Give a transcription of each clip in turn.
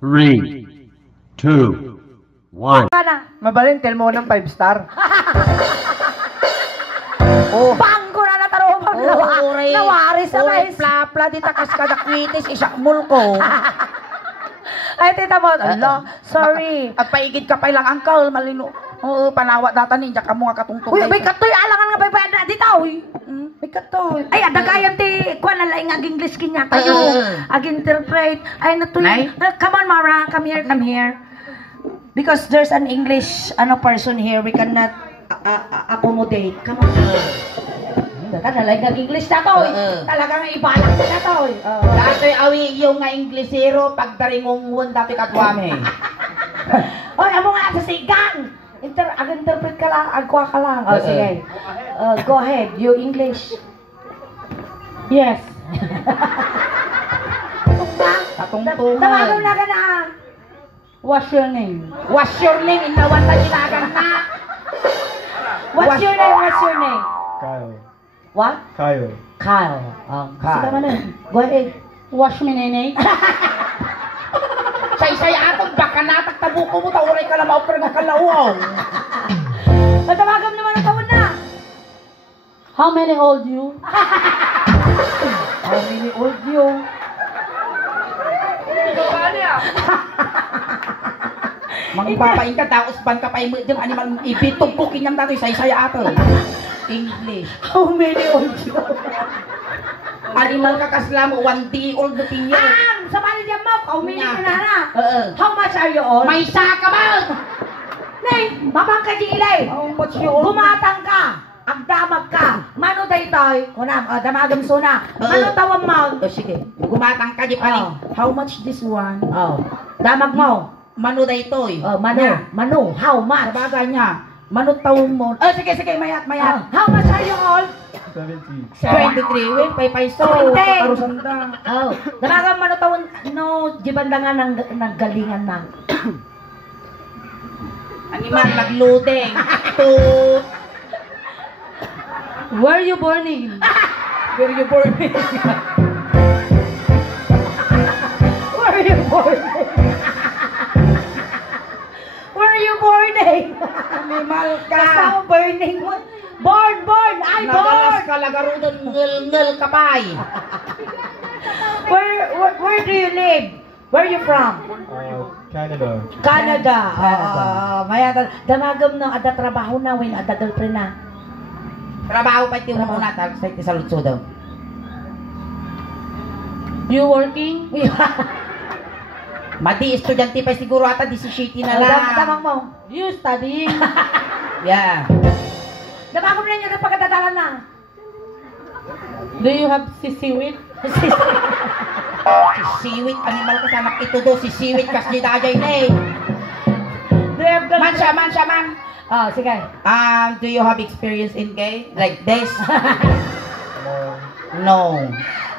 3, 2, 1. Mabalin, tell mo ng 5 star. Oh. Bangko na nataro mo. Nawari sa mais. Plapla, di takas kadakwitis, isakmul ko. Ay, tita mo. Allah, sorry. At paigid ka pa lang, uncle, malino. Oo, panawa data ninja ka mo nga katungtong. Uy, may katoy, alangan nga ba ba dito, uy. May katoy. Ay, adagayan ti, kuha na lang ang English kinya kayo. Ag-interpret. Ay, natuloy. Nay? Come on, Mara. Come here. Because there's an English person here, we cannot accommodate. Come on. Talagang English na to. Talagang ibalang na to. Dato'y awi yung nga Inglesero, pagdaringong dati katwame. Oy, amo nga sa sigang. Ag-interpret ka lang, agwa ka lang. Oh, sige. Go ahead, you English. Yes. Katungtungan. Tawagam na ka na. What's your name? What's your name? Inawan na ginagan na. What's your name? Kyle. What? Kyle. Kyle. Sige naman na. Go ahead. What's my name? Say atong baka nataktabu ko mo, tauray ka lang maupre ng kalawang. Matawagam naman ang taon na. How many old you? How many old you? Mangpapain ka, taos ban ka pa yung animal, ibitog ko kinyang dato'y say ato. English. How many old you? Animal ka kaslam, 1 day old na tinya. Sa mali dyan mo, how many ka na na? How much are you old? May saka ba? Nay, mamang ka ilay. How much you old? Gumatang ka. Agdamag ka. Mano daytoy? Kunam, damagam suna. Mano tawam mo? Sige, gumatang ka di pa. How much this one? Damag mo. Mano daytoy. Mano, how much? Sabagay niya. Mano tawong mo. Sige, mayat. How much are you old? 70. 23, win, pay so. Karusan da. Damagam mano tawon, no, jibanda nga ng galingan na. Animal, nagludeng. Where you born in? Where you born? Where are you born? Where are you born? Animal ka. Kasama burning mo. Born! Ay, Nagalas born! ka lagaro doon, ngel kapay. Where do you live? Where are you from? Canada. Canada. Maya, damagam no, ada trabaho na, win, ada girlfriend na. Trabaho pa iti mo muna, sa iti sa lutso daw. You working? Madi, estudyante pa siguro ata, 17 na lang. Damang mo. You studying? Yeah. Damagam na niya na pagkatadalan na. Do you have sisiwit? Si Siwit, animal ka sa ito do, si Siwit kasi dajay na eh. Do you have girlfriend? Man siya, man. Sige. Do you have experience in gay? Like this? No.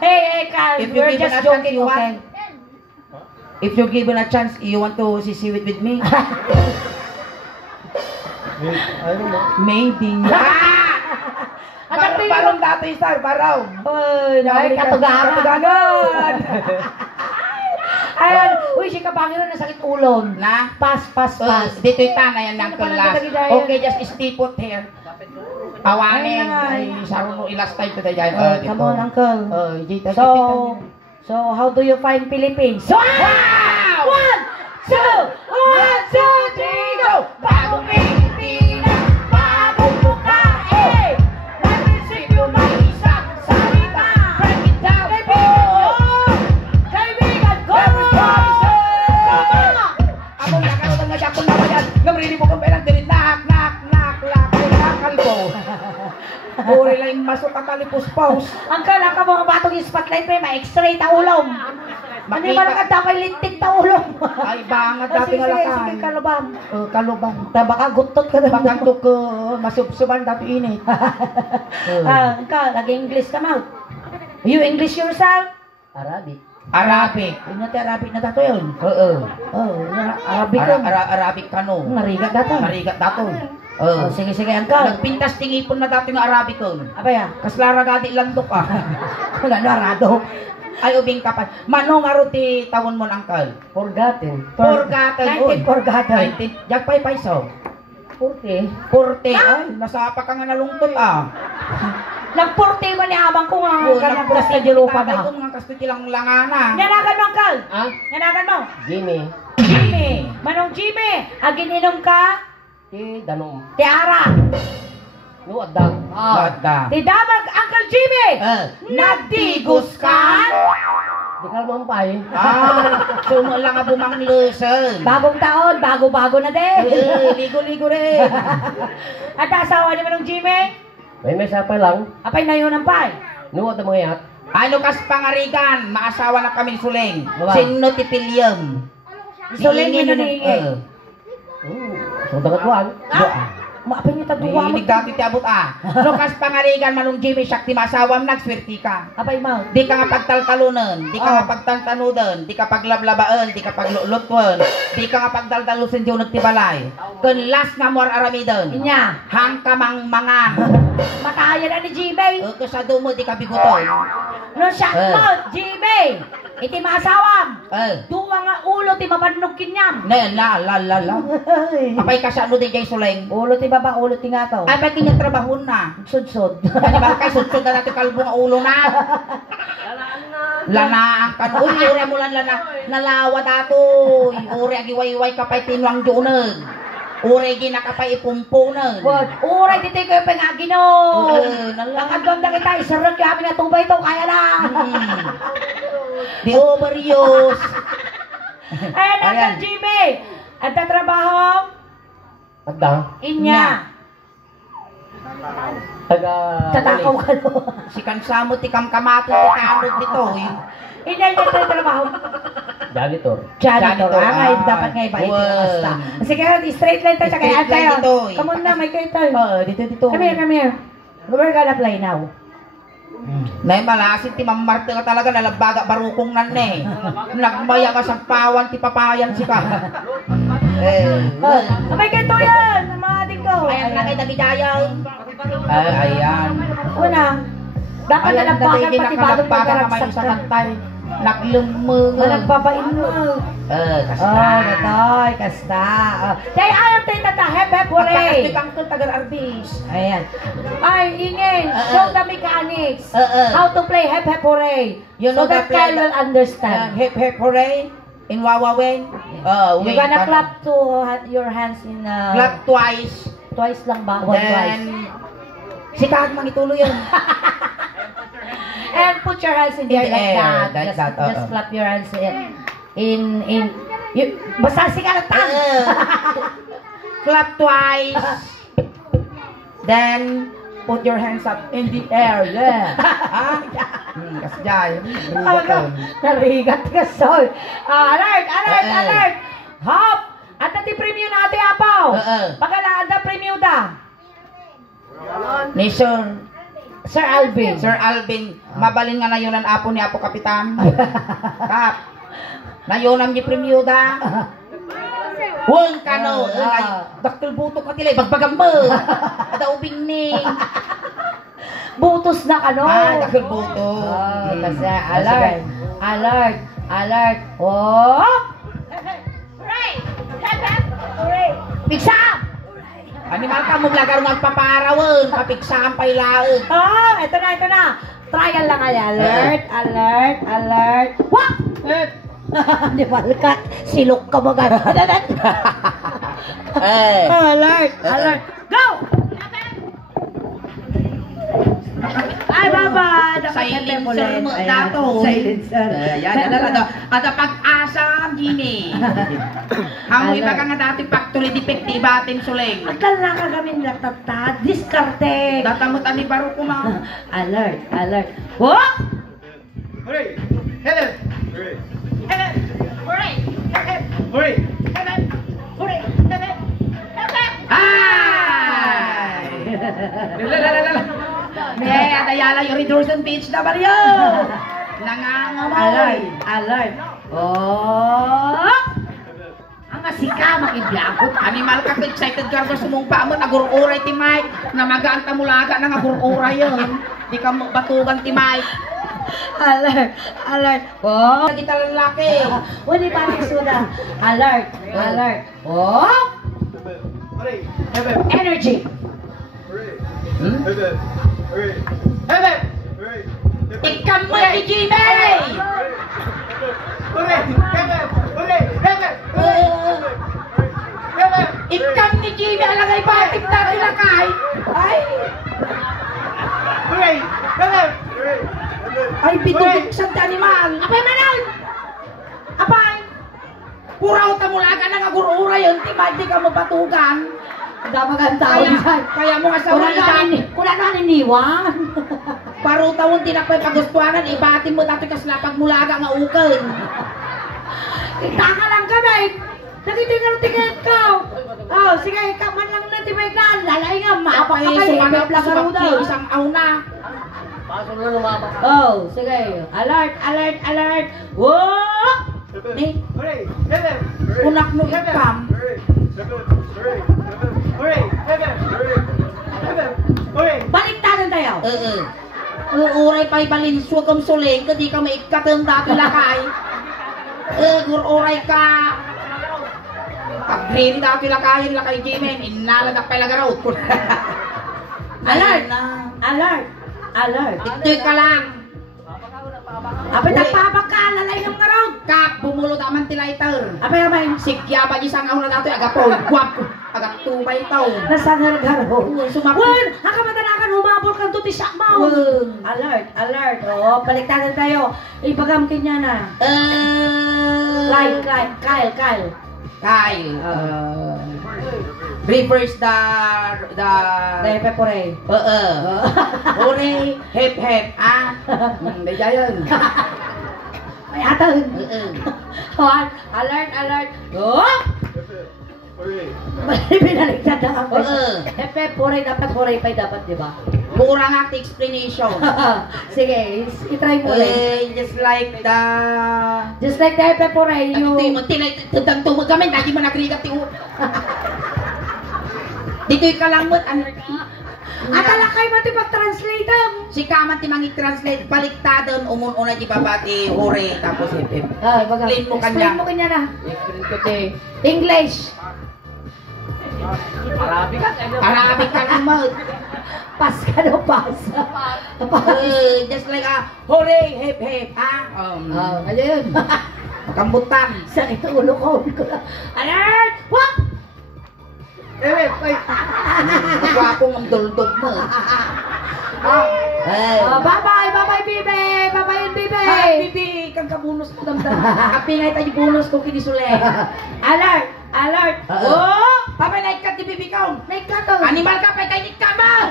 Hey, Carl, If you we're given just a chance, joking, you okay? want? If you're given a chance, you want to see Siwit with me? I don't know. Maybe. Parang dati, sir, parang. Uy, katugaran. Ayan, uy, si Kapanginoon na sakit ulon. Na? Pas. Dito'y tanay yan ng Ano pala class. nagagidaya? Okay, just stay put here. Awanin. Ay, sarong ilas tayo to dyan. Come on, uncle. Dito. So, how do you find Philippines? Wow! 1, 2, 3, go! Bagong Pilipinas, bagong mukha, eh! Prinsipyo may isang salita, break it down, Kaibigan ko! Ako nakaroon ng yakong nawayan, ngamrili mo kung pelang diri, nak, kalbo. Uri lang yung masok at talipos-pos. Uncle, ang mga batong yung spotlight pa, ma-x-ray ta ulong. Ano yung malakad tapay lintik ta ulong? Ay, bangat dati nga lakay. Sige, kalubang. Kalubang. Baka gutot ka na. Bakang tuk masubsuban dati init. Uncle, nag-English ka mo. You English yourself? Arabic. Yun natin Arabic na dato yun. Arabic yun. Arabic kano. Marigat dato. Marigat dato. Sige, Uncle. Nagpintas tingipon na dati ng Arabic yun. Apa ya? Kaslara gadi landok ah. Wala na, arado. Ay, ubing kapal. Manong aruti tawon mo, Uncle? Forgotten. Forgotten. 19 forgotten. 19. Jagpay paiso. 40. 40. Ay, nasapa ka nga nalungtot ah. Nagporte mo ni abang ko nga. Oh, Ganang kas na jurupa Tatay na. ko mga kasto tilang langana. Nyanagan mo, Uncle. Ah? Nyanagan mo. Jimmy. Jimmy. Manong Jimmy. Agininom ka. Danong. Tiara. Nuwag daw. Bata. Tidamag, Uncle Jimmy. Nagtigos ka. Di ka mampay. Sumo lang nga bumanglusan. Bagong taon, bago-bago na din. Ligo-ligo rin. At asawa ni Manong Jimmy. May sapay lang. Apay na yun ang pay. Nuwag na mga yat. Ano kas pangarigan? Maasawa na kami suling. Wala. Sino titilium? Suling mo naningi. So, dagat Maapay niyo tatuwa mo. Hilig dati ti abot No kas pangarigan Manong Jimmy Shakti masawam nagswerte ka. Apay mo. Di ka nga pagtaltalunan, di ka nga pagtantanudan, di ka paglablabaan, di ka paglulutwan, di ka nga pagdaldalusin diyo nagtibalay. Kun last nga mo aramidan. Inya. Hang ka mang mangan. Matayan na ni Jimmy. Kasado mo di ka bigoton. No siya mo, Jimmy. Iti masawam. Eh. Duwa nga ulo ti mabannog kinyam. Ne, la. Apay ka sa ano di jay suleng. Ulo ti baba, ulo ti nga to. Ay, ba't kanya trabaho na? Sudsod. Ano ba kay sudsod na natin kalbo nga ulo na? Lana ang kan. Uy, ure mo lang lana. Nalawa datoy. Ure agiwayway ka pa'y tinwang doonag. Ure ginakapay ipumpunan. Wag, uray dito ko yung pangagino. Nakaganda kita, isarag kami na tubay to, kaya lang. Di overuse. Ayan Ayan. ang Jimmy. At ang trabaho, Agda. inya. Taga. Tatakaw ka no. Si kansamo ti kamkamato ti kanod dito. Inya niya ito yung trabaho. Janitor. Janitor. Janitor, Ngay, dapat ngay ba ito yung basta. Sige, straight line tayo sa kaya Straight line tayo. dito, eh. Come on na, may kayo tayo. Dito. Come here. We're gonna play now. Nay malasin ti mamarte ka talaga nalabaga barukong nan ne. Nagmaya ka sa pawan ti papayan si ka. May kayo yan, mga ating ko. Ayan na kay Dagidayaw. Ayan. Una, dapat Ayan, nalagpagan dahil pati bagong nakalagpagan naman yung sa pagkaragsak. kantay. Naglumungag. Nagpapain mo. Kasta. Natoy, kasta. Kaya ayaw tayo tata, hep, hooray. Pagkakasli kang kung taga-arbis. Ayan. Ay, ingay. Show the mechanics. How to play hep, hooray. You So know that the Kyle play- will understand. Hip hip hooray. In Wawawen. You're gonna clap to your hands in Clap twice. twice lang ba? One twice. Then, sikag mangitulo yun. And put your hands in the air In the like air, that. like Just, that, just clap your hands in basta sikaratan. Clap twice. Then, put your hands up in the air. Yeah. Kasjay. Narigat ka, Sol. Alert! Hop! At nati preview na ate Apaw. Pagkalaan na preview da. Ni Sir Alvin. Sir Alvin, mabalin nga na yun ang apo ni Apo Kapitan. Kap. Na yun ang gipremyuda. Huwag ka no. Daktil buto ka tilay. Bagbagang mo. Ada ubing ni. Butos na ano. Daktil buto. Kasi alert. Hop! Pigsam! Animal ka mo blagar ng paparawon. Kapiksaan pa ilaon. Ito na. Trial lang ay alert. Wap! Di ba, silok ka mo gano'n. Alert. Go! Ay, baba! Silencer mo dato. Silencer. Yan. Ada pag-asa, Gini. Hamoy pa ka nga dati factory defective atin suling. Akal na kagamin latata, diskarte. Datamot ani baro ko ma. Alert. Whoop! Hooray! Hello! Ay! Adayala yung Redorson Beach na bariyo. Nangangamoy. Alert. Oh! Ang asika, makibiyagot. Animal ka, excited ka ka sumungpa mo, nagururay ti Mike. Namagaan ka mulaga na nagururay yun. Di ka batugan ti Mike. Alert! Alert! Oh! Kita lalaki. Wali pa suda. Alert! Alert! Oh! Energy! Ikan mo yung Jimmy! Ikan ni Jimmy alagay batik na tilakay. Ay! Ay, bitubig sa animal. Apay manan! Apay! Puraw tamulaga na nga gurura yun. Di ka mapatugan. Dapat tao Kaya mo nga sa ulitan. Kula na niniwan. Paruta mo tinakpay pagustuhanan. Ibatin mo dati kaslapag mulaga nga ukan. Taka lang kami. Nakitingal-tingal ka. Oh, sige, kaman lang na tibignan. Lalay nga, maapak ka kayo. Sumanap Lang sa daw. isang auna. Oh, sige. Alert, alert, alert. Whoa! Ni, Unak no ikam. baliktaran tayo. Uray pa'y balin suwagam suling. Kadi ka maikatang dati lakay. Uray ka. Pag-green dati lakayin lakay Jimen. Inaladak pa'y lagaraw. Alert! Alert! Alert! Ito'y ka lang. Apay nagpabak ka, lalay ng nga road. Kap, bumulo naman tilaiter. Apay, apay. Sigya ba isang auna dati. Agapoy, guwap. Agatubay tao. Nasangaragaro. Sumakot. Wan! Ang kamatanakan, humabol kang tuti siya mo. Alert, alert. Oh, baliktaran tayo. Ipagam kanya na. Kyle. Kyle. Reverse the Dahil pepore. Hooray, hep hep, ah. Medya yun. May atang. Alert, alert. Oh! Binaliktad na ako. Pepore, dapat horay pa dapat, di ba? Murang act explanation. Sige, itry mo ulit. Just like the... Just like the pepore, you... Tumag kami, dati mo nakrigat yung... Dito'y kalamot, ano... At alakay mo tipag-translate ang... Si Kaman timang i-translate, baliktadon, umun-una di babati, hooray, tapos hip-hip. Ay, baga. Explain mo kanya. Explain mo kanya na. English. Arabic ka lamot. Pas ka na, pas. Just like hooray, hip-hip, ah. Ayun. Kambutan. Sa ito, ulo ko. Alert! Wak! Magwapong ang duldog mo. Bye-bye, Bibi! Bye-bye, Bibi! Bibi, kang kabunos ko damdam. Kapingay tayo bunos ko kinisule. Alert! Alert! Oh! Papay naikat ni Bibi kaon. Naikato! Animal ka, pay tayo nikamal!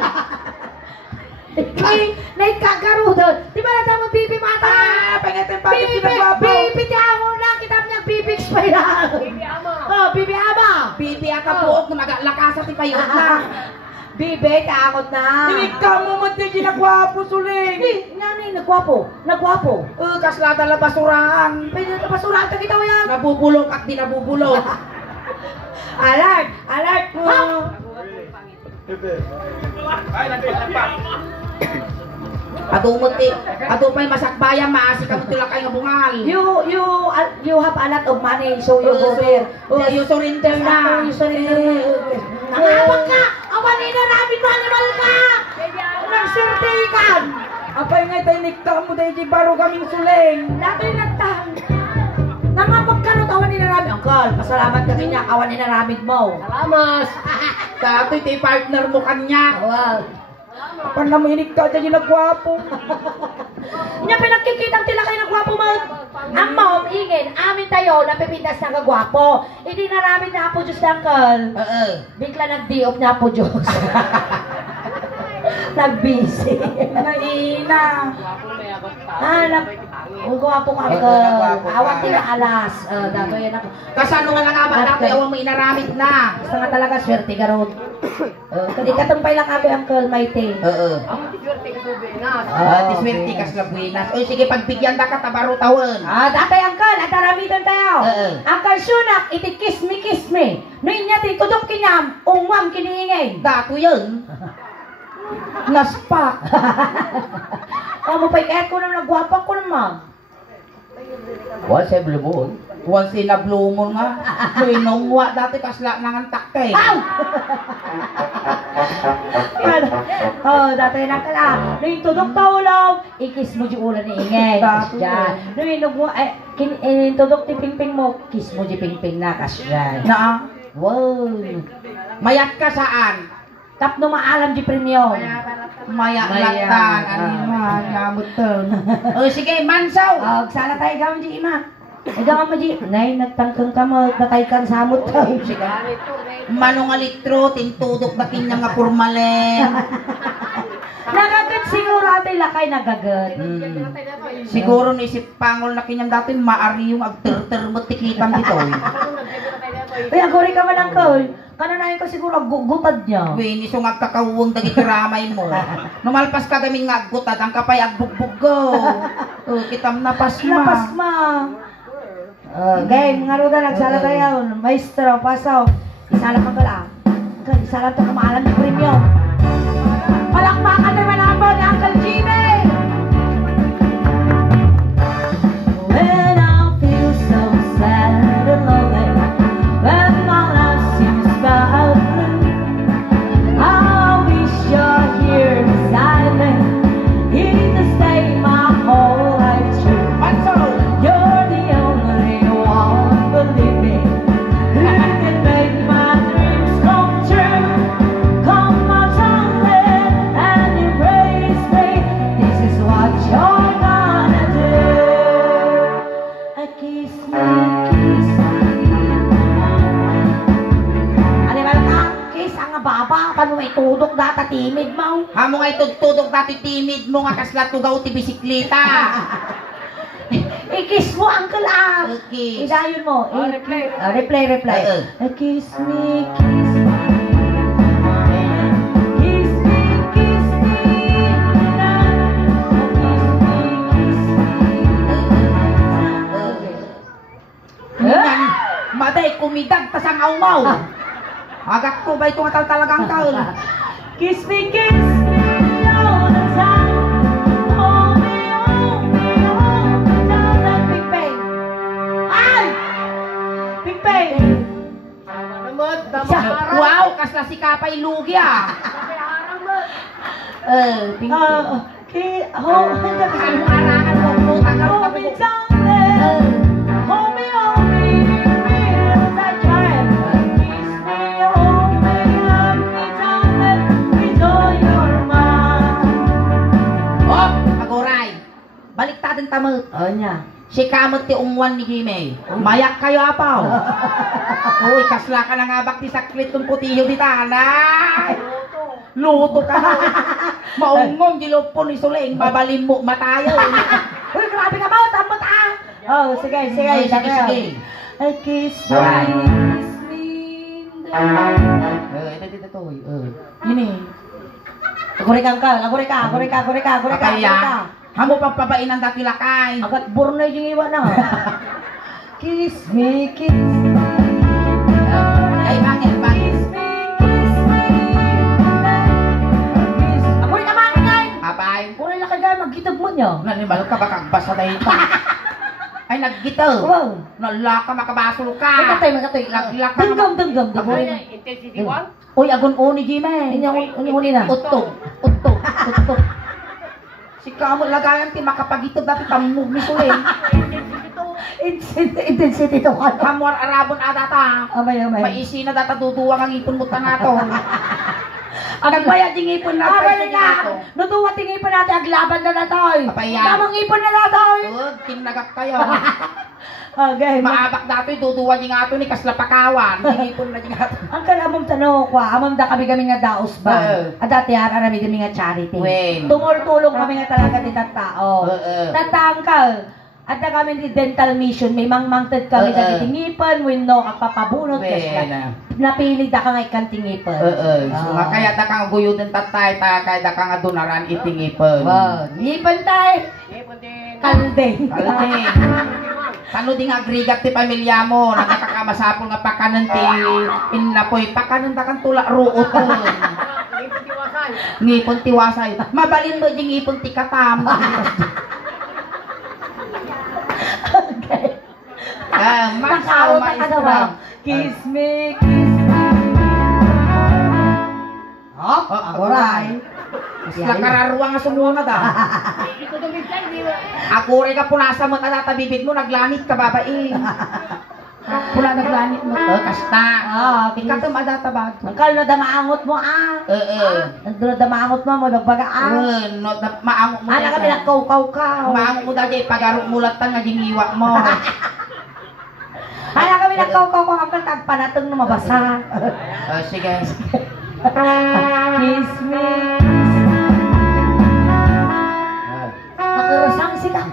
Naikagaro doon! Di ba nagkama Bibi mata? Pangit yung bakit Bibi! kinagwapo. Bibi! Di ako lang! Kita niya Bibi Expiral! Bibi Ama! Oh, Bibi Ama! Bibi aka buok na magalakasa ti payot na. Bibi, kaakot na! Tinika mo mo di ginagwapo suling. Nani, nagwapo! Nagwapo! Kaslata la basurahan. Pwede na basurahan ka kita yan! Nabubulong at di nabubulong. Alert! Alert! Adumot ti, adupay masakbayan maasi ka mo tila kay nga bungal. You have a lot of money, so you go there. You surrender na. You surrender. Nangabag ka! Awanin na namin mo, animal ka! Nagsurtikan! Apay nga tayo nikta mo dahil di baro kaming suling. Dato'y nagtang. Nangabag ka no, awanin na namin. Uncle, pasalamat ka kanya, awanin na namin mo. Salamat. Dato'y ti partner mo kanya. Wow. Apan na mahinig ka dyan yung nagwapo. Nya pinagkikitang tila kayo ng gwapo mo. Ang mom, ingin, amin tayo, napipintas ng kagwapo. Hindi na namin na po Diyos ng uncle. Bigla nag-diop na po Diyos. Nag-busy. Naina. Ang gwapo ka, uncle. Awat tila alas. Dato yan ako. Kasano nga lang abat dati awang may inaramit na. Basta nga talaga, swerte ka ron. Kadi katumpay lang kami, uncle, Maite. Diswerte kas na buenas. O sige, pagbigyan da ka tabaro tawon. Tatay, uncle, at aramitan tayo. Uncle Sunak, iti kiss me. Noin niya, tikudok kinyam, umwam kiniingay. Dato yun. Naspak. mo pa ikayat ko naman, nagwapang ko naman. Once every moon. Once in a blue moon nga. Inungwa dati kasla nangantak kay. Aw! Dati na ka lang. Nung tudok taulong, ikis mo di ulan ni ingay. Kasyan. Nung inugmo, tudok ti pingping mo, kiss mo di pingping na, kasyan. Na, Wow! mayat ka saan? Tapno maalam di premyo. Mayat Mayat. latan. Animal, yamot to. O sige, mansaw. Sala tayo gamon di ima. Ikaw mo di, nay, nagtangkang ka mo, natay kang samot ka. Manong alitro, tintudok na kinya nga kurmalen. Nagagat siguro ate lakay nagagat. Siguro naisip pangol na kinyang dati, maari yung agter-ter mo tikitan dito. Uy, agori ka man ang kol. Kananayin ko siguro gutad niya. Wini, so agkakawang dagit ramay mo. Numalpas ka gamin nga agutad, ang kapay agbugbog go. Kitam napas ma. Lapas ma. Game, nga ruda, nagsala tayo. Maestro, pasaw. Isala ka lang. Isala to kamaalam ng premyo. Palakpakan naman naman ni Uncle Jimmy! When I feel so sad and lonely, when my life seems about blue, I wish you're here beside me, here to stay my whole life through. You're the only one, believe me, who can make my dreams come true. Come my darling and embrace me. This is what you're gonna do. Kiss me, kiss me. Ano ba ka? Kiss ang baba. Paano may tudok data timid mo? Hamo nga itudtudok dati timid mo nga kasla tugaw ti bisikleta. I-kiss mo, Uncle Ah. Kiss. Idayon mo. Replay. Reply. Oo. Kiss me, kiss me. Kiss me, kiss me. Yan, maday kumidag pa sa ngawmaw. Agak ko ba ito nga talagang kaul? Kiss me, all the time. Hold me, hold me, hold me down like Big Bang. Ay! Big Bang! Wow, kasla si Kapay Lugi ah. Big Bang. Hold me, Arangan mo mo tagal hold me down there. Hold me, real that time. Kiss me, hold me down there. With all your mind. Oh, agoray. Baliktad ang tamot. Oh, niya. Si kamot ti umwan ni Jimmy. Mayak kayo apaw. Uy, kasla ka na nga bak ti saklit ng putiyo di tanay. Luto ka na. Maungong dilupon ni Suling. Babalin mo matayo. Uy, grabe ka ba? Tamot ah! Oh, sige. Ay, sige. I kiss me, kiss me. Ito to. Yun eh. Aguri ka. Kaya, hamo papabain ang dati lakay. Agat burnay yung iwa na. Kiss me, kiss me. Ay, bangin. Kiss me. Aguri ka man ngay. Abay. Puro na kagaya magkitag mo niyo. Nanimal ka baka basa na ito. Ay, naggitaw. Wow. Nalaka makabasol ka. Magkatoy. Naglaka. Denggam. Aguri. Intensity 1? Uy, agon-uni, Jimmy. Uni na. Utog. Si kamo lagayan ti makapagitog dati tamog ni Suling. Intensity to ka. Kamor arabon adata. Amay. Maisi na data duduwa ang ipon mo tanato. Agbayad yung ipon na. Aray Aray na. Nuduwa ting ipon natin. Aglaban na natoy. Papaya. Tamang ipon na natoy. Tinagak kayo. Okay. Maabak dati duduwa yung ato ni kasla pakawan. Ipon na yung ato. Ang kalamong tanong ko, amam da kami nga daos ba? At dati harami kami nga charity. Wen. Tumultulong kami nga talaga di tao. Tatangkal. At na kami di dental mission, may mangmangtad kami sa tingipan, winno ang papabunot kasi napili da ka nga ikang tingipan. So nga kaya da kang guyod ng tatay, kaya da ka nga dunaran itingipon. Wow, ngipan tayo. Kaldeng. Kano ding agrigat ti pamilya mo, nagkakamasapol nga pakanan ti inapoy, pakanan da kang tula ruot. Ngipon ti wasay. Mabalin mo di ngipon ti katam. Okay. Masaw, Nakakatawa. Kiss me. Oh, agoray. Sila kararuwa nga sumuha nga da. Ako rin ka punasa mo tatabibig mo, naglanit ka babae. Pula naglanit mo. Kasta. Ika to madatabag. Angkal na damaangot mo Nandun na damaangot mo nagbagaan. Maangot mo. Ano kami nagkaw-kaw-kaw. Maangot mo dahil pag-arok mulatan nga gingiwa mo. Ano kami nagkaw-kaw-kaw angkal tagpanatong na mabasa. Sige. Kiss me. Nakarusang sila.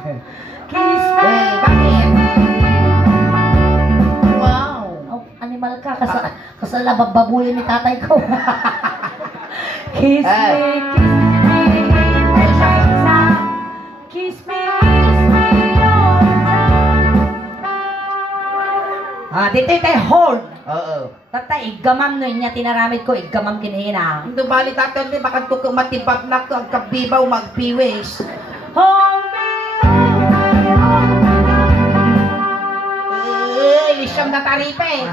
Kiss me. Bakit? Wow. Oh, animal ka. Kasala babuyin ni tatay ko. Kiss me. Kiss me. Dito tayo hold. Oo. Tata, igamam no niya tinaramid ko, igamam kinihina. Hindi bali tatay, di baka ito matibag na ang kabibaw magpiwis. Lisyam na taripe.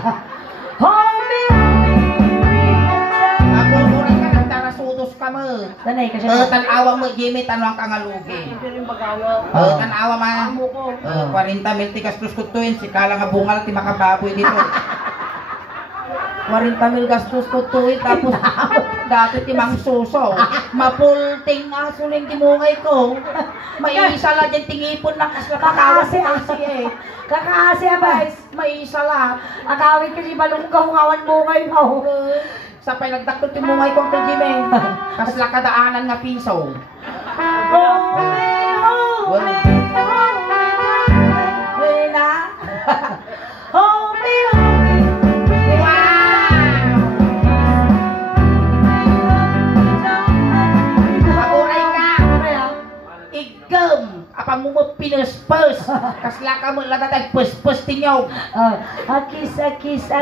Ako muna ka ng tarasutos ka mo. Tanay kasi ko. Tanawa mo, Jimmy, tanawang kangalugi. Tanawa man. 40 mil tikas plus kutuin, si kala nga bungal, ti makababoy dito. 40 mil gastos kutuin, tapos dati ti mang suso. Mapulting aso ng dimungay ko. May isa lang dyan tingipon ng kasla kakawas eh. Kakaasi abay. May isa lang. Akawit kasi balunggaw ngawan bungay mo. Sa pay nagdakto ti mungay ko ang Jimmy. Kasla kadaanan nga piso. Apa mo pinus-pus. Kasla ka mo latatag pus-pus tinyo. Kiss. Kiss.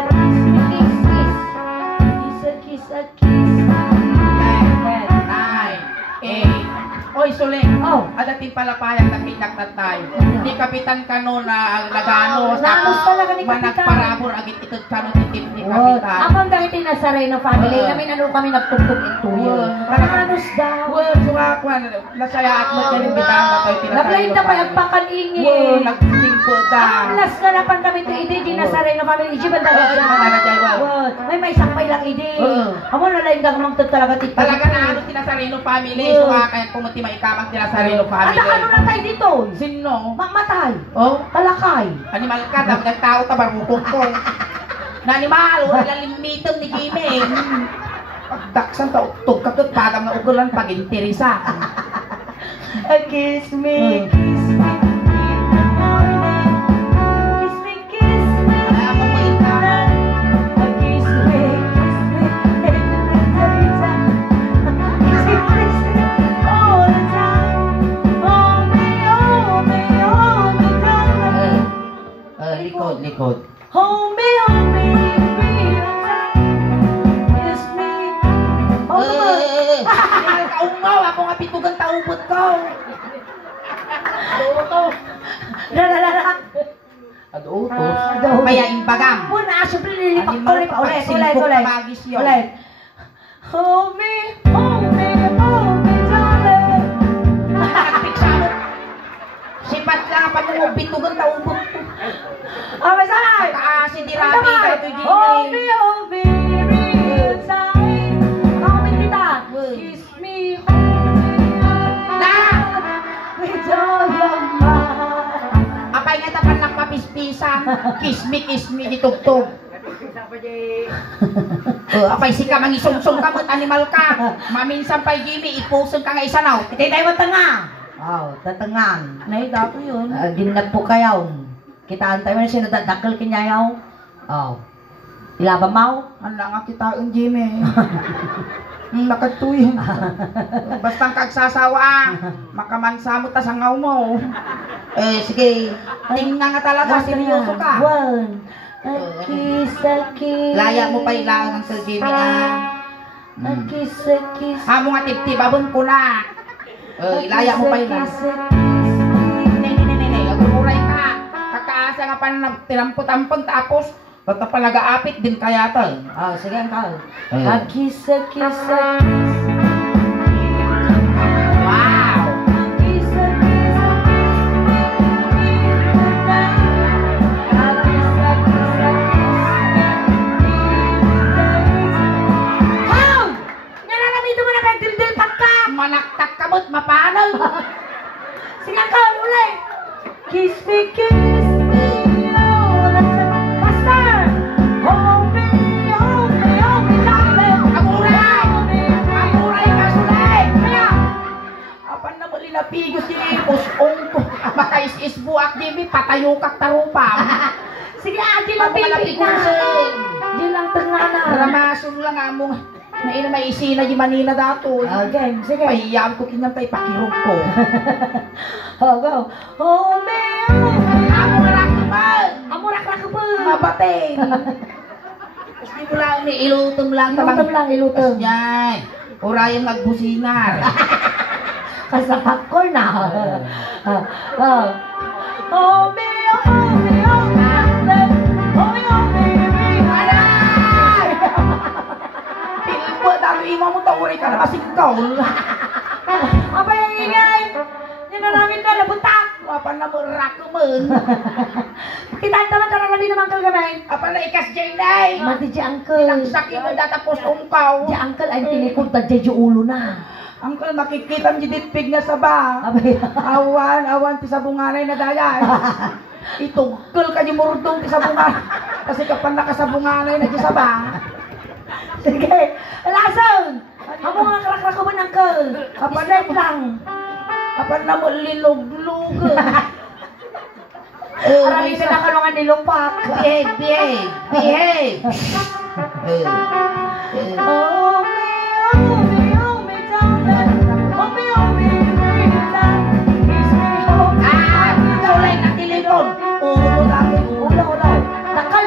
Oy, Suling. Oh. Adating palapayang nakinak na tayo. Ni Kapitan Kano na nagano. Nanos talaga ni Kapitan. Managparabor agit ito Kano titip ni Oh, Kapitan. akong dahil tinasareno family, kami nagtugtog ito yun. Nanos daw. Well, sumakwan. Nasaya at mo dyan yung bitang na tayo tinasarino. Naglain na pa yung pakaningin. Well, nagsingko ta. Last na napan kami ito, hindi dinasareno family. Hindi ba may sampay lang hindi. Amo na lang gamang talaga tito. Talaga na ano tinasarino family. Sumakay kung maikamang tinasarino family. Ano na tayo dito? Sino? Matay. Oh? Talakay. Animal ka, nagtao ka, barukong ko. Na animal, wala limitong ni Jimmy. Pagdaksan ka, utog ka, padang na ugulan, pag-interisa. Kiss me, kiss me. Kiss me. Ako mo ita. Kiss me, kiss me. Kiss me all the time. Hold me, hold me, hold me down. Likod. Hold me, hold me, real time. Kiss me. Animal ka, ungaw, ako nga pitugang taubot ko. Dala. Adutos. Adutos. Kaya imbagam. Muna, syempre nilipak ko ulit. Ulit. Ulit. Hold me, darling. Sipat lang pa mo bitugan taubot ko. Oh, may sakay. Kaasi di rabi ka ito Jimmy. Hold me, real time. Kamit kita. Kiss me, hold me. Na! With all your mind. Apay nga tapan ng papispisan. Kiss me ditugtog. Apay si ka mangisungsong ka mo't animal ka. Maminsan pa'y Jimmy, ipusong ka nga isanaw. Itay mo tanga. Oh, tatangan. Nay, dato yun. Ginag po kayaw. Kitaan tayo na siya nadadakal kinyayaw. Oh. Ilaba mau. Anda nga kita ang Jimmy. Nakatuyin. Basta kagsasawa, makamansa mo ta sa ngaw mo. Sige. Tingnan nga talaga, seryoso ka. One. A kiss. Laya mo pa ilang ng Sir Jimmy Kiss, kiss. Amo nga tibtibabon ko na. Ilaya mo pa yun. Nene, agumuray ka. Kakaasa nga pa na tinampot-ampon tapos basta pa nag-aapit din kaya to. Sige, Uncle. Kiss, kiss, Wow! kiss, kiss. How? Nararamito mo na pagdildil pagka. Manaktak kamot, mapanal. Sige, Uncle, ulit. Kiss me, kiss me, oh, let's faster. Hold me, hold me, hold me, darling. Amuray! Hold me, Amuray ka, sulay! Kaya, Apan na muli na pigos sinipos ongko. Makais-is buak Jimmy, patayo kak tarupa. sige, di lang pipi na. Di lang tengah na. Ramasun lang among na ina may isina di manina dato. Okay, sige. Payam ko kinyang tay pakirog ko. Go. Hold me, hold me. Among rakman! Amurak-rak po. Mabating! Tapos di ko lang ni ilutom lang. Ilutom lang, ilutom. Yan. Orayong nagbusinar. Kasapak ko na. Hold me, hold me, hold me. Hold me, hold me, Aray! Pilbo, dami imo mo tawari ka na masingkaw. Apa yang ingay? Yan na namin na labutak. Apa na mo rakumen. Kita naman karang labi naman kagabay. Apa na ikas jaynay. Mati si Uncle. Nagsaki mo datapos ungkaw. Si Uncle ay tinikod ta jeju ulo na. Angkol, makikita mo ditpig nga sa ba. Abay. Awan, ti sa bunganay na daya. Itugkol ka di murdong ti sa bunganay. Kasi kapan na ka sa bunganay na di sa ba. Sige. Lason. Amo nga krak-krak ko ba ng Uncle? Straight lang. Kapan na mo liluglug. Marami na nakalungan nilumpak. Behave. Oh me, oh me, oh me, darling. Oh me, bring it down. Kiss me, hold me. Sulay na tilipon. Ulo dami. Ulo. Dakal.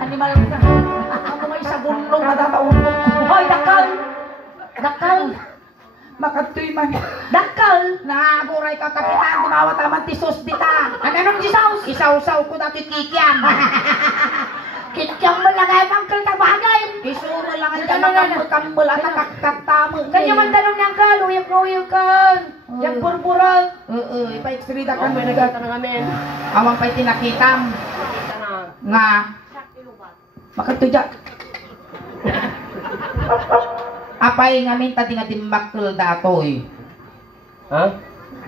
Animal ka. Ako may isa gulong matataon ko. Hoy, dakal. Makatoy man. Dakal. Naaburay ka kapitan. Tumawat naman ti sos dita. Anong gisaus? Isaw-saw ko dati kikiam. Kityang mo lang ay Uncle na bagay. Isuro lang ang dyan kambal at nakakatamo. Kanya man tanong niya Uncle, uyag ka. Yang purpurag. Ipaiksrida ka mo nagatangamin. Awang pa'y tinakitam. Nga. Makatudya. Apay ngamin tadi nga timbaktul datoy. Ha?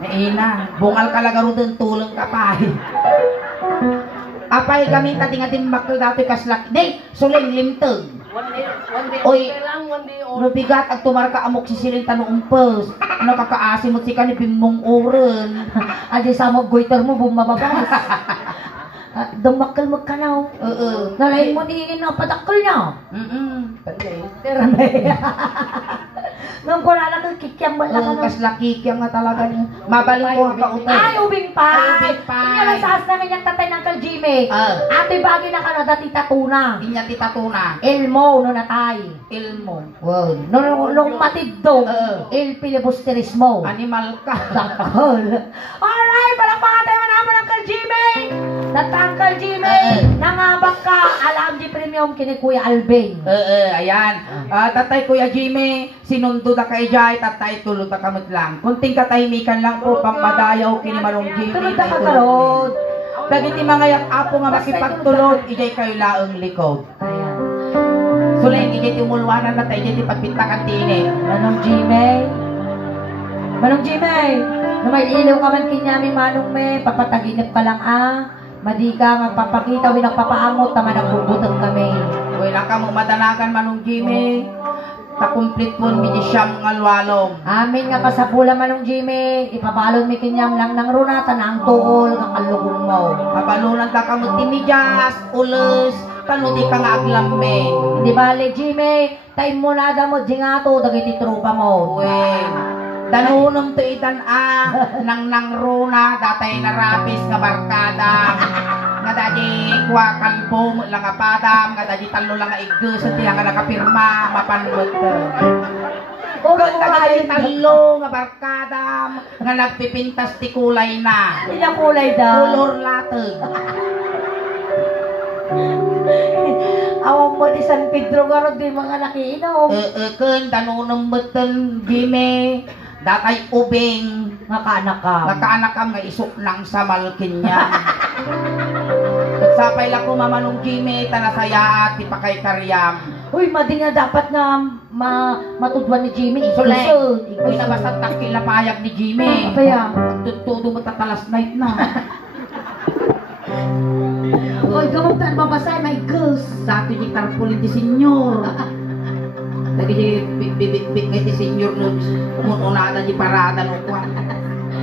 Naina, bungal ka lagaro dun tulong ka pa. Apay kami tadi nga timbaktul datoy kaslak. Day, suling limteg. One day Oy. okay lang, one day all. Nabigat at tumarka amok si silin tanong umpes. Nakakaasimot si kani bimong uren. Adi sa mo goiter mo bumababas. Dumakal magkanaw. Nalain mo tingin na padakal niya. Teramay. Nung kurala ka kikyang ba lang Kas laki kaya nga talaga niya. Mabaling ko ang kautay. Ay, ubing pa. Ay, ubing pa. Hindi lang saas namin yung tatay ng Uncle Jimmy. Ate bagay na ka na dati tatuna. Inya titatuna. Elmo no natay. Ilmo. Wow. Nung matiddo. El filibusterismo. Animal ka. Sakal. Alright, palakpakan tayo naman Uncle Jimmy. Uncle Jimmy. Nangabak ka. Alam di premium kini Kuya Alvin. Ayan. Tatay Kuya Jimmy, sinundo na kay Jai, tatay tulog na kamot lang. Kunting katahimikan lang po, pang madayaw kini Manong Jimmy. Tulog na ka karod. Dagiti mga yak apo nga makipagtulog, ijay kayo laong likod. Ayan. Sulayin, ijay timulwanan na tayo, ijay tipagpintakan tini. Manong Jimmy. Manong Jimmy. Nung may ilaw ka man kinyami Manong me, papataginip ka lang Madi ka magpapakita, winagpapaamot, tama nagbubutang kami. Wala ka mo madanagan Manong Jimmy. Takumplit po mi siyam nga lwalom. Amin nga kasapula Manong Jimmy, ipabalon mi kinyam lang ng runatan ang tuol ng kalugong mo. Mabalunan ka mo timidyas, ulos, kanuti ka nga aglamme. Hindi bale Jimmy, time mo na mo jingato, dagiti trupa mo. Uwe. Danunong to itan nang runa, datay na rapis nga barkada. nga dadi kwa kalbo lang nga padam, nga dadi talo lang nga igdo sa tiya nga nakapirma, mapanwag ka. Kung dadi talo nga barkadam, nga nagpipintas ti kulay na. Hindi na kulay daw. Kulor latag. Awang mo ni San Pedro nga rin mga nakiinom. Kun tanunong betul gime, datay ubing. Nakaanak ka. Nakaanak ka nga isok lang sa malkin niya. Sapay lang ko mamanong gime, tanasaya at ipakay karyam. Uy, madi nga dapat nga matudwan ni Jimmy. Sulay. Igusod. Uy, nabasat takil payag ni Jimmy. Kaya. Tutudo mo tatalas night na. Uy, kamutan mabasay, my girls. Sa atin yung tarpulin di senyor. Lagi di bibig ngay di senyor nun. Umunada di parada nung kwan.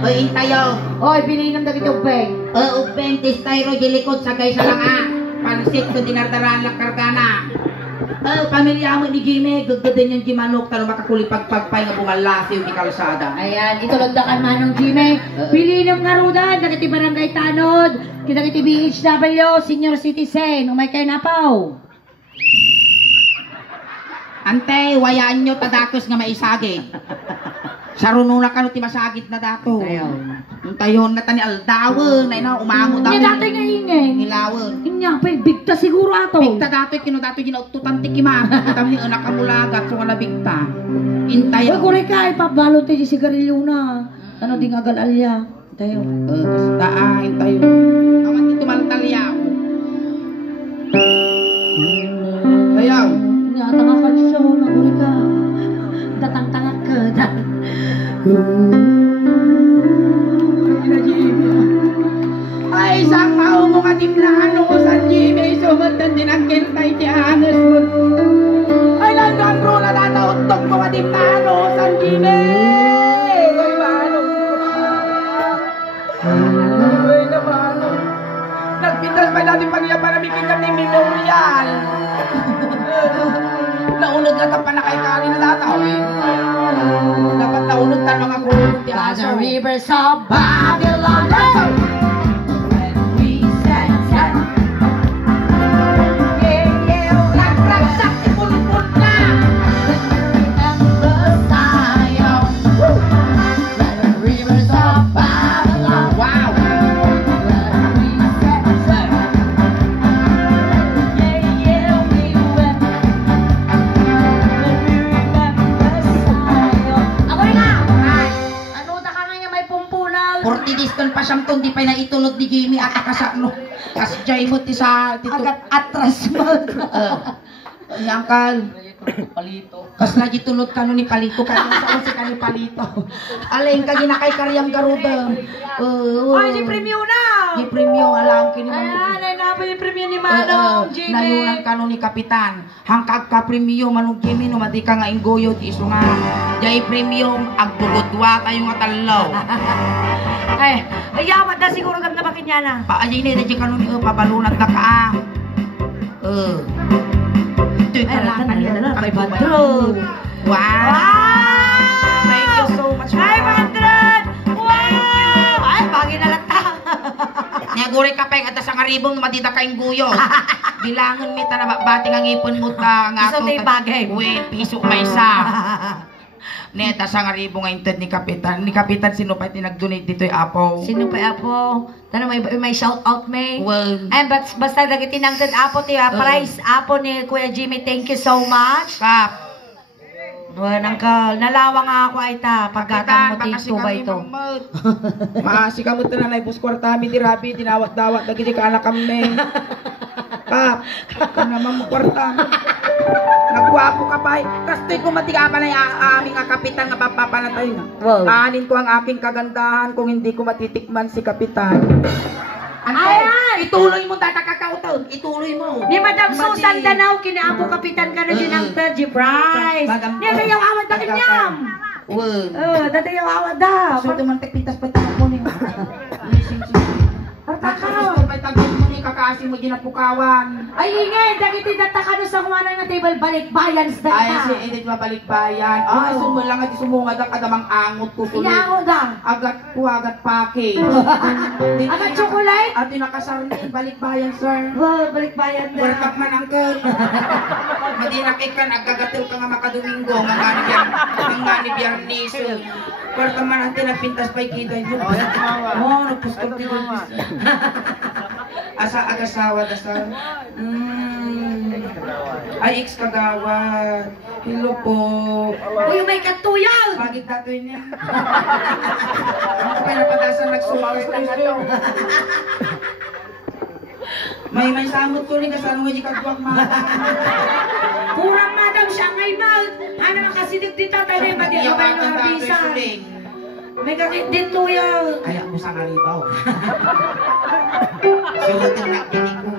Uy, intayo. Uy, bilinam dagit yung bag. Ubeng ti styro di likod sa gay sa langa. Pansit ko dinardaran lang kargana. Pamilya mo ni Jimmy, gagdadan yung Jimanok, talo makakulipagpagpay nga bumalasi yung kalsada. Ayan, itulog na kan manong Jimmy. Bilinam nga rudan, dagiti barangay tanod. Dagiti BHW, senior citizen. Umay kayo napaw. Ante, wayaan nyo tadakos nga maisagid. Sarununa ka no ti masagid na dato. Tayon na tani aldawon, na ina umango daw. Hindi dati nga ingay. Ngilawon. Inya, pa bigta siguro ato. Bigta dato kino dato ginaututan ti kimam. Kami anak kamulagat so nga bigta. Intay. Uy, kure ka, ipabalot tayo si sigarilyo na. Ano di nga galalya. Tayo. Basta intay. Awan dito mantalyaw. Ayaw. Nga, tanga ka siya, na kure ka. Tatang-tanga ka. Ay, isang kao mo nga timlahan ko sa Jimmy, sumundan din ang kintay ti Anes mo. Ay, nandang rula na nautog mo nga timlahan ko sa Jimmy. Ay, mano. Ay, namano. Nagpintas pa natin pagya para bigyan ni memorial. Naunod na ka pa na kay Kali na dataw eh. Dapat naunod na mga kulong ti The Aso. rivers of Babylon. Pasamton di pa na itulog ni Jimmy at akasakno. Kas jay mo ti sa tito. Agat atras mo. Yangkal. Palito. Kas na gitulog ka no ni Palito ka sa si ka ni Palito. Alin ka ginakay karyam garuda. Ay, di premium na. Di premium alam kini mo. Ayan, ay na pa yung premium ni Manong Jimmy. Nayunan ka no ni Kapitan. Hangkag ka premium manong Jimmy no madi ka nga inggoyo ti iso nga. Jay premium agdugudwa kayo nga talaw. Ay, ayawat na siguro gam na bakit niya na. Paayay na dyan ka nun, pabalunat na ka. Ito'y kalaman nila. Ay, Badrod. Wow! Thank you so much. Ay, Badrod! Wow! Ay, bagay na lang ta. Naguri ka pa yung atas ang aribong matita kayong guyo. Bilangan mi ta na bating ang ipon mo ta nga Iso tayo bagay. Wait, piso may isa. Neta sa nga ribo nga inted ni Kapitan. Ni Kapitan sino pa tinag-donate dito yung apo? Sino pa apo? Tano may shout out may. Well, And basta lagi tinangtad apo ti price apo ni Kuya Jimmy. Thank you so much. Kap. Duwan angkal, nalawa nga ako ay ta pagkatan mo ti tubay to. Maasi kamot na nanay bus kwartami ti Rabi dinawat-dawat lagi di ka anak kami. Kap, ka naman mo kwarta. Nagwapo ka pa. Kastoy ko matiga pa na aming kapitan nga papapanatay nga. Wow. Anin ko ang aking kagandahan kung hindi ko matitikman si Kapitan. Ayan! Ituloy mo data kakauton. Ituloy mo. Ni Madam Susan Danaw, kinaapo kapitan ka na din ang Tergy Price. Ni kayaw awad na kanyam. Dadayaw awad da. So, tumantik pitas pa tayo po niyo. Artakaw. Pay tagpo mo ni kakaasin mo ginapukawan. Ay, ingay, dagiti dataka no sa kumanang na table balik bayan sa Ay, data. si Edith mabalik bayan. Ay, sumulang at sumungad ang kadamang angot ko sulit. Inango da. Agat po, agat package. Agad chocolate? At tinakasarnin, balik bayan, sir. Wow, balik bayan Work na. up man ang girl. Madirakit ka, nagkagatil ka nga makadomingo, nga nga ni Biyarnis. Work up man ang tinapintas pa'y kita yun. Oo, nagpustog din yun. Asa agasawa dasal. Ay, ex kagawad. Hello po. Uy, may katuyaw! Bagit datoy niya. Ako pa napadasan nagsumas na ito. May samot ko rin kasi ano nga di kagwak mga. Kurang madam siya ngay mouth. Ano makasilip dito tayo ba di ako kayo nabisa? May kakit din tuyaw. Kaya mo sa karibaw. Suwatin na kinig ko.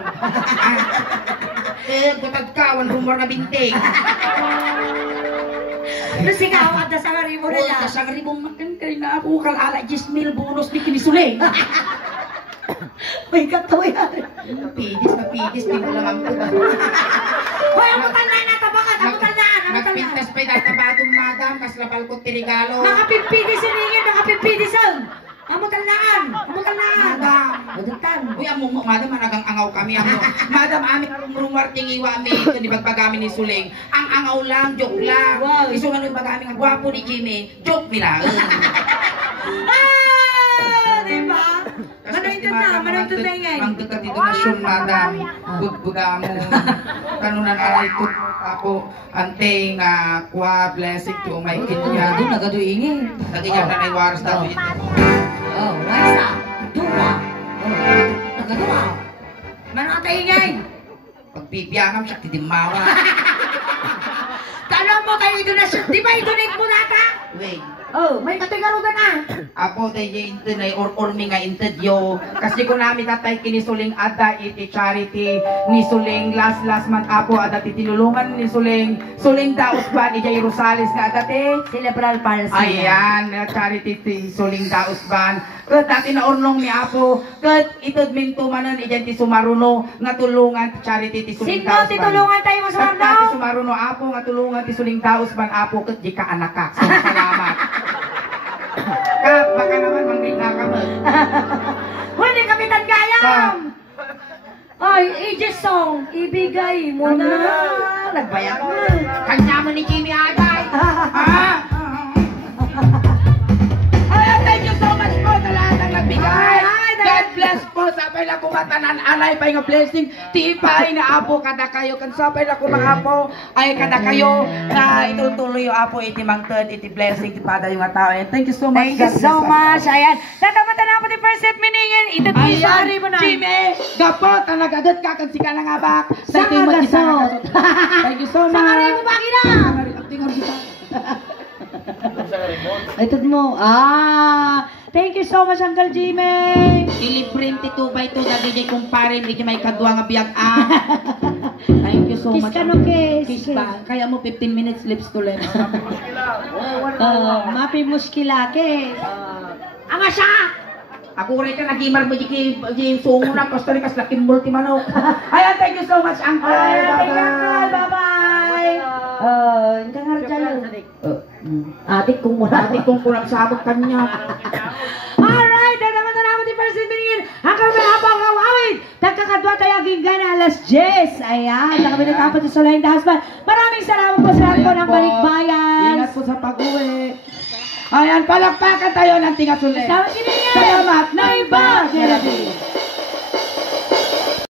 Kutagkawan rumor na binting. Nasigaw at dasangari mo na Oo, lang. dasangari mong magkantay na ako. Kalala 10,000 bonus ni kinisuling. May katuyaw. Pidis, di mo lang ang puta. Hoy, ang mutanda na tabakat, ang mutanda na. Magpintas pa'y databatong madam, kas lapal ko tirigalo. Mga pipidi siningin, mga pipidi son. Ang mutandaan, ang mutandaan. Madam. Mudutan. Uy, madam, managang angaw kami. Madam, amin rumwarting iwa mi, ito ni bagpagamin ni Suling. Ang angaw lang, joke lang. Wow. Isungan yung bagami ang gwapo ni Jimmy, joke nila. Ah, diba? Manointod na, manointod na ngay. Ang dekat dito na siyong madam, buga mo. Kanunan alay ko ako, ante nga, kuha, blessing to my kid niya. Doon nagaduingin. Nagigyan na naiwaras na ito. Oh, nasa. Duma. Oh, nagaduma. Manatay ngay. Pagpipiyangam siya, tidimawa. Tanong mo kayo donasyon. Di ba i-donate mo nata? Wait. Oh, may katigarugan na. Apo tayo inted na or-ormi nga inted yo. Kasi ko namin tatay kinisuling ada iti charity ni Suling last man apo ada titinulungan ni Suling daos ba ni Jay Rosales nga ada te. Cerebral palsy. Ayan, charity ti Suling daos ban. Ket dati na ornong ni apo. Ket itud minto manan ijan ti sumaruno nga tulungan ti charity ti Suling Sino daos ban. titulungan tayo mo sa Ket dati Marno? sumaruno apo nga tulungan ti Suling daos ban apo ket di ka anak ka. So, salamat. Kap, baka naman manggit ka mo. Huli, Kapitan Gayam! Ay, Aegis Song, ibigay mo na. Nagbayad mo. Kanya mo ni Jimmy Agay. Ay, thank you so much po sa lahat ng nagbigay. God bless po. Sabay na kumatanan alay pa yung blessing. Tipay na apo kada kayo. Kan sabay na kumahapo ay kada kayo na itutuloy yung apo iti mangtod iti blessing iti pada yung tao. And thank you so much. Thank you so much. Ayan. Tatamatan na po di first set miningin. Ito sorry mo na. Jimmy, gapot ang nagadat ka kan sika ng abak. Saka gasot. Thank you so much. Sangaray mo ba kina? Tingnan kita. Ito mo. Thank you so much, Uncle Jimmy. Iliprint ito ba ito dagi jay kumpare hindi may kadwa nga biyag Thank you so Kiss much. ka no, kiss. Kiss pa. Kaya mo 15 minutes lips to lips. Mapi muskila, kiss. Ang asya! Ako rin ka nagimar mo di sungo na pastor kas laking multi manok. Ayan, thank you so much, Uncle. Thank you, Uncle. Bye-bye. Hindi nga rin atik kong muna. Ati kong kurang sabot kanya. Alright, naman na naman di first miningin. Ang kami habang kawawin. Tagkakadwa tayo gingana alas 10. Ayan, nakami nagkapat sa Solain Daspan. Maraming salamat po sa lahat po ng balikbayan. Ingat po sa pag-uwi. Ayan, palakpakan tayo ng tinga sulit. Salamat, Kiningin. Salamat, Naiba! Therapy.